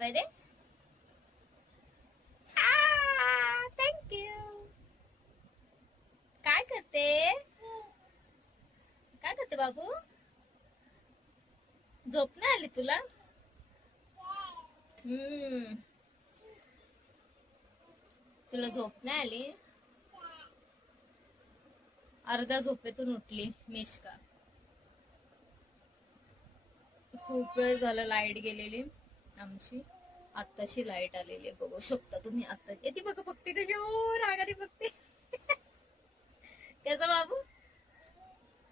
पाय दे. Thank you. काय करते बाबू? झोप नाही आली तुला? तुला झोप नाही आली? अर्ध्या झोपेतून उठली मिष्का. खूप वेळ झाला लाईट गेलेली आमची. आत्ताशी लाईट आलेली बघू शकता तुम्ही. आता ती बघ बघते कशी रागाने बघते. त्याचा बाबू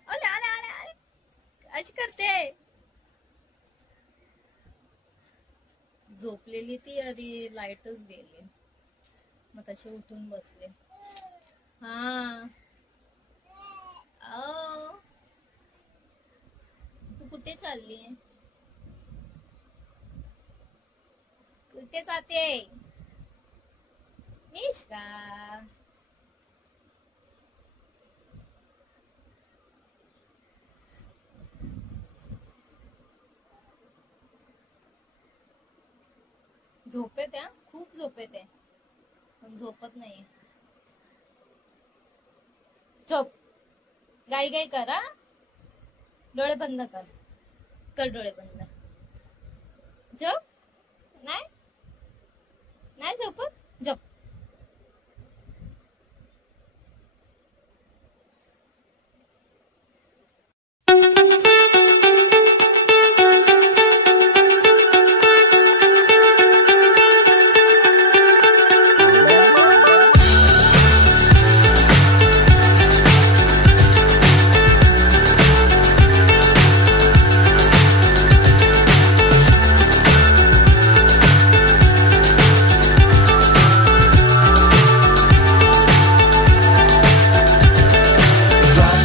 अरे अरे अरे अरे अशी करते. झोपलेली ती आणि लाईटच गेली मग तशी उठून बसले. हा तू कुठे चालली? कुठे जाते मिष्का? झोप येते, खूप झोप येते पण झोपत नाही. झोप. गाई गाई करा. डोळे बंद कर. कर डोळे बंद. झोप. नाही नाही झोपत. झोप.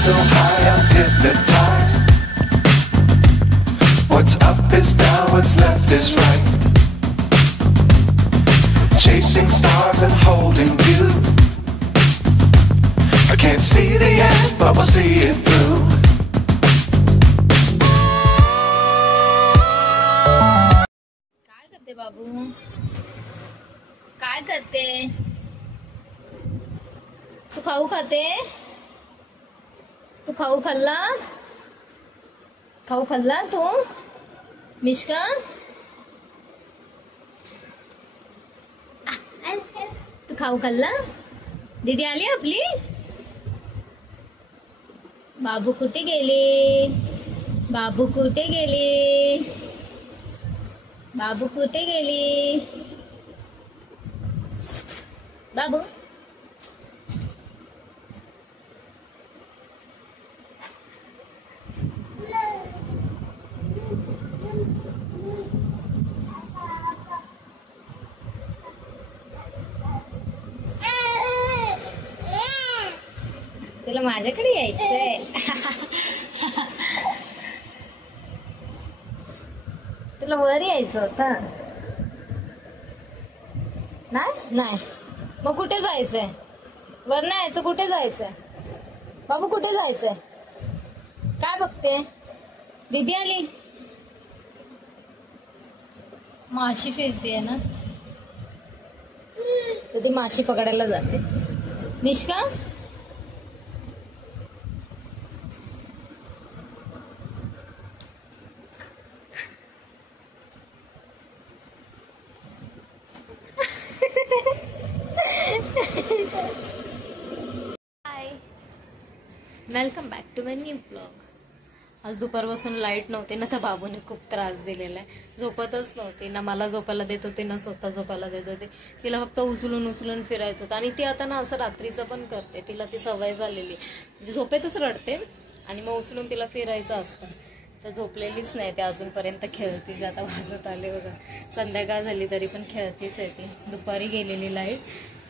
So high I'm hypnotized. What's up is down, what's left is right. Chasing stars and holding you. I can't see the end, but we'll see it through. काय करते बाबू? काय करते? तू खाऊ खाते? तू खाऊ खाल्ला? खाऊ खाल्ला तू मिष्का? तू खाऊ खाल्ला? दीदी आली आपली? बाबू कुठे गेली? बाबू कुठे गेली? बाबू कुठे गेली? बाबू तुला माझ्याकडे यायचंय. तुला वर यायचं होतं. नाही मग कुठे जायचंय? वर नाही यायचं. कुठे जायचंय बाबू? कुठे जायचंय? काय बघते? दीदी आली. माशी फिरते ना तर ती माशी पकडायला जाते. Mishka welcome back to my new blog. आज दुपारपासून लाईट नव्हती ना तर बाबूने खूप त्रास दिलेला आहे. झोपतच नव्हती ना. मला झोपायला देत होते ना स्वतः झोपायला देत होते. तिला फक्त उचलून फिरायचं होतं. आणि ती आता ना असं रात्रीचं पण करते. तिला ती सवय झालेली म्हणजे झोपेतच रडते आणि मग उचलून तिला फिरायचं असतं. तर झोपलेलीच नाही ती अजूनपर्यंत. खेळतीच. आता वाजत आले बघा. संध्याकाळ झाली तरी पण खेळतीच आहे ती. दुपारी गेलेली लाईट,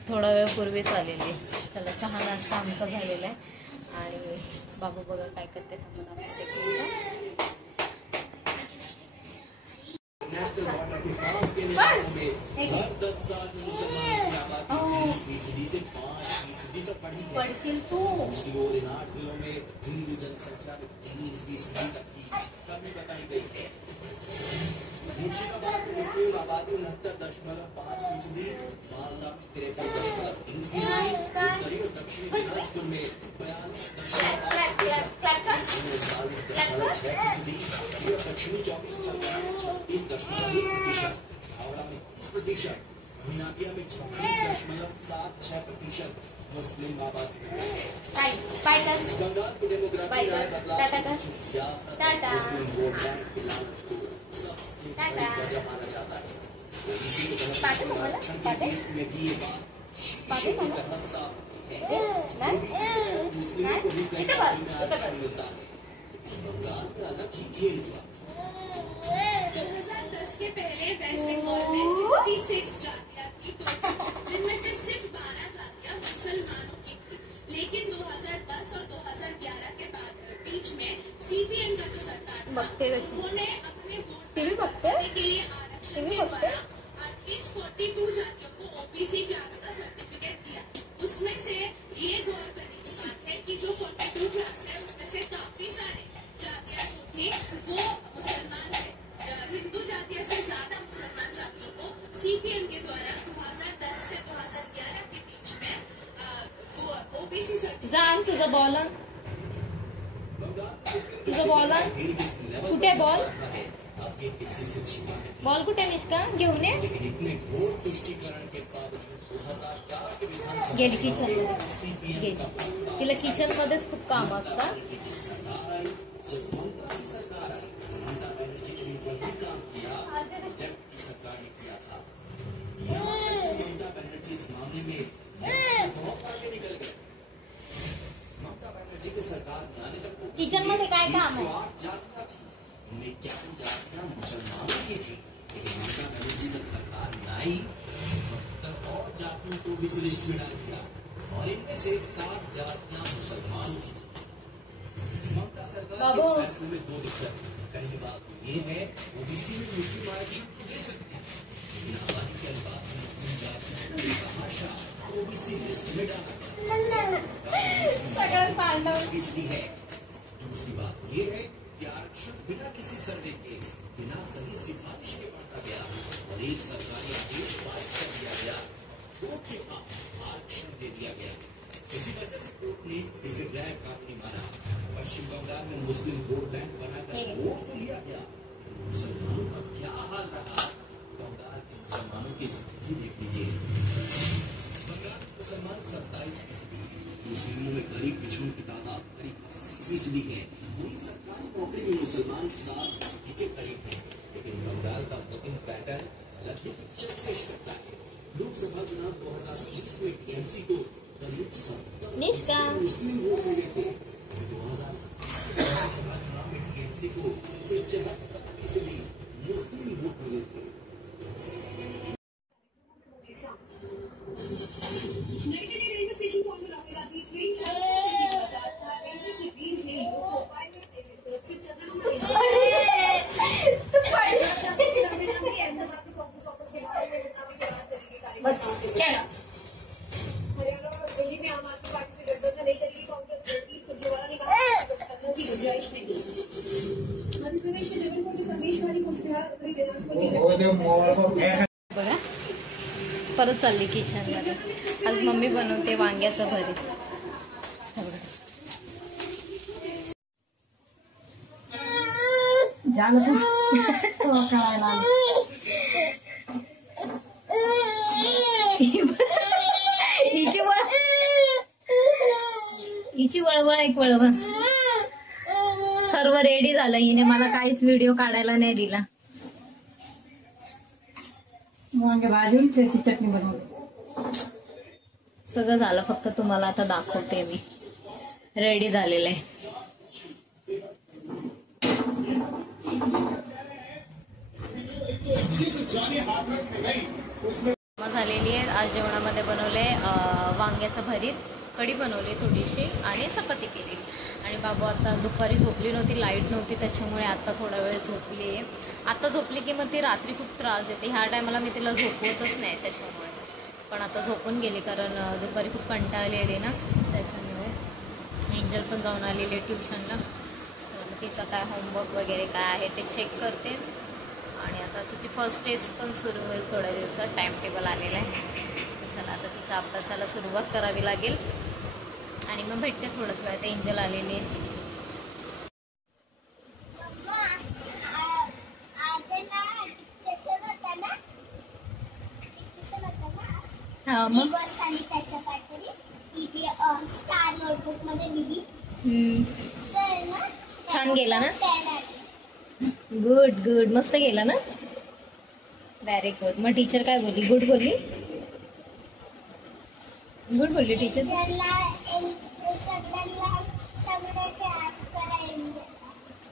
थोडा वेळ पूर्वीच आलेली. चला चहा नाश्ता आमचा झालेला आहे आणि बाबू बघा काय करते. पडशील तू. मुस्लिम आबादी 69.5%, मालदा में 53.3%, उत्तरी और दक्षिणी दिनाजपुर में 42.6%, दक्षिणी 24.36%, हावड़ा में 30%, नादिया में 26.76% मुस्लिम आबादी है। बंगाल की डेमोग्राफी राय बदलाव की सियासत मुस्लिम वोट बैंक के लालच को सबसे बड़ी वजह माना जाता है। इसी के तहत आरक्षण के केस में भी ये बात शीशे की तरह साफ है। मुस्लिमों को भी कई पार्टी में आरक्षण मिलता है, लेकिन बंगाल का अलग ही खेल हुआ। 2010 के पहले वेस्ट बंगाल में 66 जातियां थी, जिनमें से सिर्फ 12 जातियां मुसलमानों की थी। लेकिन 2010 और 2011 के बाद बीच में सीपीएम का जो सरकार था, उन्होंने अपने वोट करने के लिए आरक्षण के द्वारा एटलीस्ट 42 जातियों को ओबीसी क्लास का सर्टिफिकेट दिया। उसमें से ये गौर करने की बात है कि जो 42 क्लास है उसमें से काफी सारे जातियां जो थी वो मुसलमान है। हिंदू जातियों से ज्यादा मुसलमान जातियों को सीपीएम के द्वारा 2010 से 2011 के बीच में वो ओबीसी जान तुझं बॉल कुठे बॉल बॉल कुठे मिश्का घेऊन ये गेली किचन मध्ये गेली तिला किचन मध्येच खूप काम असतात। ममता बनर्जी इस मामले में बहुत आगे निकल गए। ममता बनर्जी की सरकार में आने तक किचन मध्ये काय काम आहे? जातियां थी, उनमें क्या जातियां मुसलमानों की थी, लेकिन ममता बनर्जी जब सरकार में आई तो और जातियों को भी इस लिस्ट में डाल दिया और इनमें से 7 जातियां मुसलमानों की थी। ममता सरकार के इस फैसले में 2 दिक्कत। पहली बात ये है ओबीसी में मुस्लिम आरक्षण तो दे सकते हैं, लेकिन आबादी के अनुपात में मुस्लिम जातियों को तमाशा ओबीसी लिस्ट में डाला गया। दूसरी है दूसरी बात ये है कि आरक्षण बिना किसी सर्वे के, बिना सही सिफारिश के बांटा गया और एक सरकारी आदेश पारित कर दिया गया। कोर्ट के पास आरक्षण दे दिया गया। इसी वजह से कोर्ट ने इसे गैर कानूनी माना। पश्चिम बंगाल में मुस्लिम वोट बैंक बनाकर वोट तो लिया गया, मुसलमानों का क्या हाल रहा। बंगाल के मुसलमानों की स्थिति देख लीजिए। बंगाल के मुसलमान 27%, मुस्लिमों में गरीब पिछड़ों की तादाद करीब 80% है। वही सरकारी नौकरी में मुसलमान 7% के करीब है। लेकिन बंगाल का वोटिंग पैटर्न अलग ही पिक्चर पेश करता है। लोकसभा चुनाव 2020 में टीएमसी को करीब 70% मुस्लिम वोट मिले थे। 2020 में लोकसभा चुनाव में टीएमसी को 75% मुस्लिम वोट मिले थे। नई दिल्ली रेलवे स्टेशन पहुंचे राहुल गांधी ट्रेन चालकों से भी बात था। रेलवे की टीम ने लोगों को पायलट देने को ट्रिप अहमदाबाद के कांग्रेस ऑफिस के बारे में मुताबिक बात करेंगे कार्यक्रम। हरियाणा और दिल्ली में आम आदमी पार्टी से गठबंधन नहीं करेगी कांग्रेस। रणदीप सुरजेवाला ने कहा गठबंधन की गुंजाइश नहीं। मध्य प्रदेश में जबलपुर की संदेशवाली कुचबिहार उत्तरी दिनाजपुर की बघा परत चालली किचनमध्ये। आज मम्मी बनवते वांग्याचं भरीत। हिची वळवळ एक वळवळ सर्व रेडी झालं। हिने मला काहीच व्हिडिओ काढायला नाही दिला। वांगे भाजून त्याची चटणी बनवली। सगळं झालं, फक्त तुम्हाला आता दाखवते मी। रेडी झालेलं आहे। झालेली आहे। आज जेवणामध्ये बनवले वांग्याचं भरीत, कढी बनवली थोडीशी आणि चपाती केली। आणि बाबू आता दुपारी झोपली नव्हती, लाईट नव्हती, त्याच्यामुळे आता थोडा वेळ झोपली आहे। आता झोपली की मग ती रात्री खूप त्रास देते। ह्या टायमाला मी तिला झोपवतच नाही त्याच्यामुळे, पण आता झोपून गेली कारण दुपारी खूप कंटाळलेली ना, त्याच्यामुळे। एंजल पण जाऊन आलेली ट्युशनला, तिचं काय होमवर्क वगैरे काय आहे ते चेक करते आणि आता तिची फर्स्ट टेस्ट पण सुरू होईल थोड्या दिवसात, टाइम टेबल आलेलं आहे. चला आता तिच्या अभ्यासाला सुरुवात करावी लागेल आणि मग भेटते थोडंच वेळ. एंजल आलेली आहे. हा मग स्टार नोटबुक मध्ये बीबी छान गेला ना. गुड गुड, मस्त गेला ना. Very good. मग टीचर काय बोलली? गुड बोलली. गुड बोलली टीचर.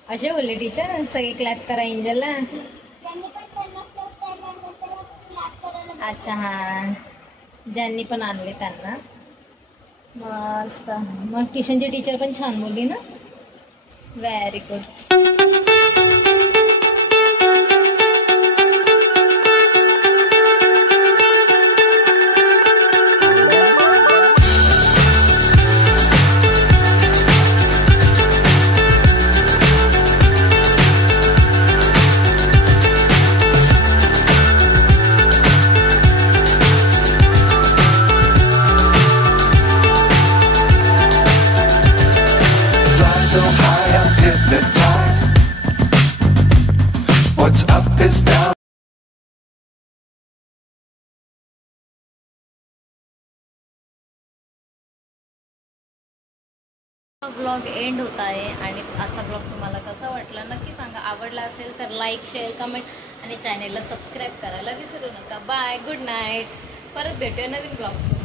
असे बोलले टीचर, सगळे क्लॅप करा एंजलला. अच्छा हा, ज्यांनी पण आणले त्यांना. मस्त. मग ट्युशनची टीचर पण छान बोलली ना. Very good. So high I'm hypnotized. What's up is down. Blog and होत आहे आणि आजचा ब्लॉग तुम्हाला कसा वाटला नक्की सांगा. आवडला असेल तर लाईक, शेअर, कमेंट आणि चॅनेलला सबस्क्राईब करायला विसरू नका. Bye, good night. परत भेटूया नवीन ब्लॉग.